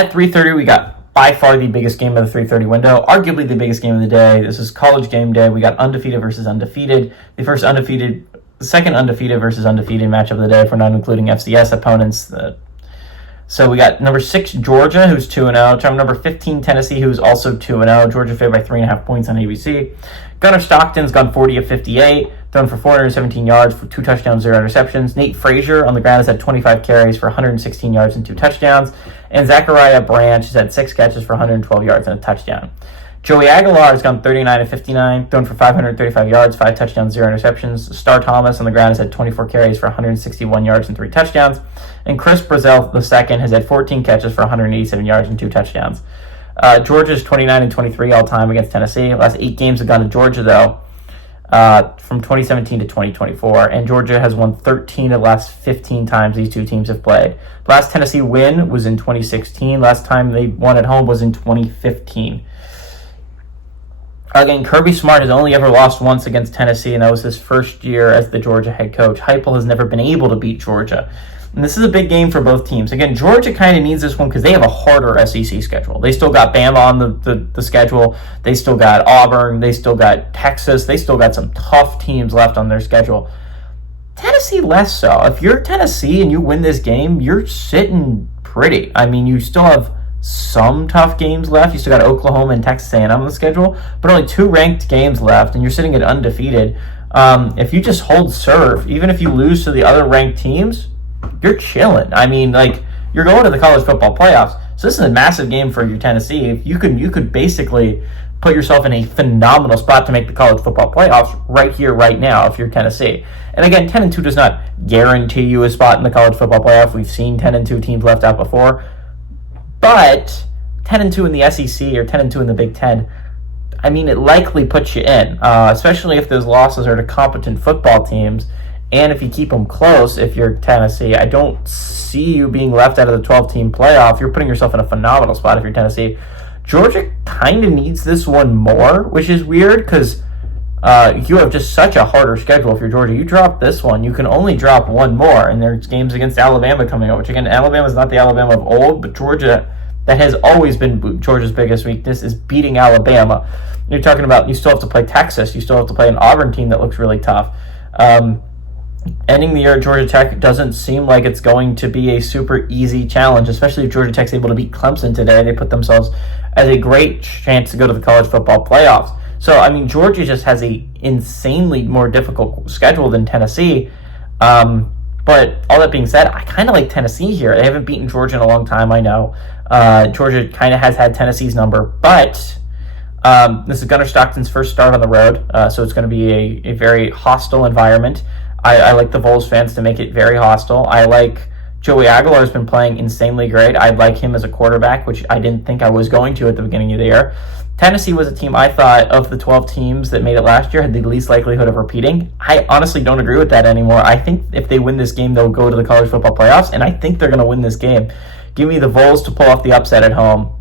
At 3:30, we got by far the biggest game of the 3:30 window, arguably the biggest game of the day. This is College Game Day. We got undefeated versus undefeated. The second undefeated versus undefeated matchup of the day, if we're not including FCS opponents. So we got number 6 Georgia, who's 2-0. Number 15 Tennessee, who's also 2-0. Georgia favored by 3.5 points on ABC. Gunnar Stockton's gone 40 of 58, thrown for 417 yards for 2 touchdowns, 0 interceptions. Nate Frazier on the ground has had 25 carries for 116 yards and 2 touchdowns. And Zachariah Branch has had 6 catches for 112 yards and a touchdown. Joey Aguilar has gone 39 of 59, thrown for 535 yards, 5 touchdowns, 0 interceptions. Star Thomas on the ground has had 24 carries for 161 yards and 3 touchdowns. And Chris Brazzell II has had 14 catches for 187 yards and 2 touchdowns. Georgia's 29 and 23 all time against Tennessee. Last 8 games have gone to Georgia, though, from 2017 to 2024. And Georgia has won 13 of the last 15 times these two teams have played. The last Tennessee win was in 2016. Last time they won at home was in 2015. Again, Kirby Smart has only ever lost once against Tennessee, and that was his first year as the Georgia head coach. Heupel has never been able to beat Georgia. And this is a big game for both teams. Again, Georgia kind of needs this one because they have a harder SEC schedule. They still got Bama on the schedule. They still got Auburn. They still got Texas. They still got some tough teams left on their schedule. Tennessee less so. If you're Tennessee and you win this game, you're sitting pretty. I mean, you still have some tough games left. You still got Oklahoma and Texas A&M on the schedule, but only 2 ranked games left, and you're sitting at undefeated. If you just hold serve, even if you lose to the other ranked teams, you're chilling. I mean, like, you're going to the college football playoffs, so this is a massive game for your Tennessee. If you could basically put yourself in a phenomenal spot to make the college football playoffs right here, right now, if you're Tennessee. And again, 10-2 does not guarantee you a spot in the college football playoff. We've seen 10-2 teams left out before. But 10-2 in the SEC or 10-2 in the Big Ten, I mean, it likely puts you in, especially if those losses are to competent football teams. And if you keep them close, if you're Tennessee, I don't see you being left out of the 12-team playoff. You're putting yourself in a phenomenal spot if you're Tennessee. Georgia kind of needs this one more, which is weird because you have just such a harder schedule if you're Georgia. You drop this one, you can only drop one more, and there's games against Alabama coming up, which again, Alabama's not the Alabama of old, but Georgia, that has always been Georgia's biggest weakness, is beating Alabama. You're talking about you still have to play Texas, you still have to play an Auburn team that looks really tough. Ending the year at Georgia Tech doesn't seem like it's going to be a super easy challenge, especially if Georgia Tech's able to beat Clemson today. They put themselves as a great chance to go to the college football playoffs. So, I mean, Georgia just has a insanely more difficult schedule than Tennessee. But all that being said, I kind of like Tennessee here. They haven't beaten Georgia in a long time, I know. Georgia kind of has had Tennessee's number. But this is Gunnar Stockton's first start on the road, so it's going to be a very hostile environment. I like the Vols fans to make it very hostile. I like Joey Aguilar has been playing insanely great. I'd like him as a quarterback, which I didn't think I was going to at the beginning of the year. Tennessee was a team I thought of the 12 teams that made it last year had the least likelihood of repeating. I honestly don't agree with that anymore. I think if they win this game, they'll go to the college football playoffs, and I think they're going to win this game. Give me the Vols to pull off the upset at home.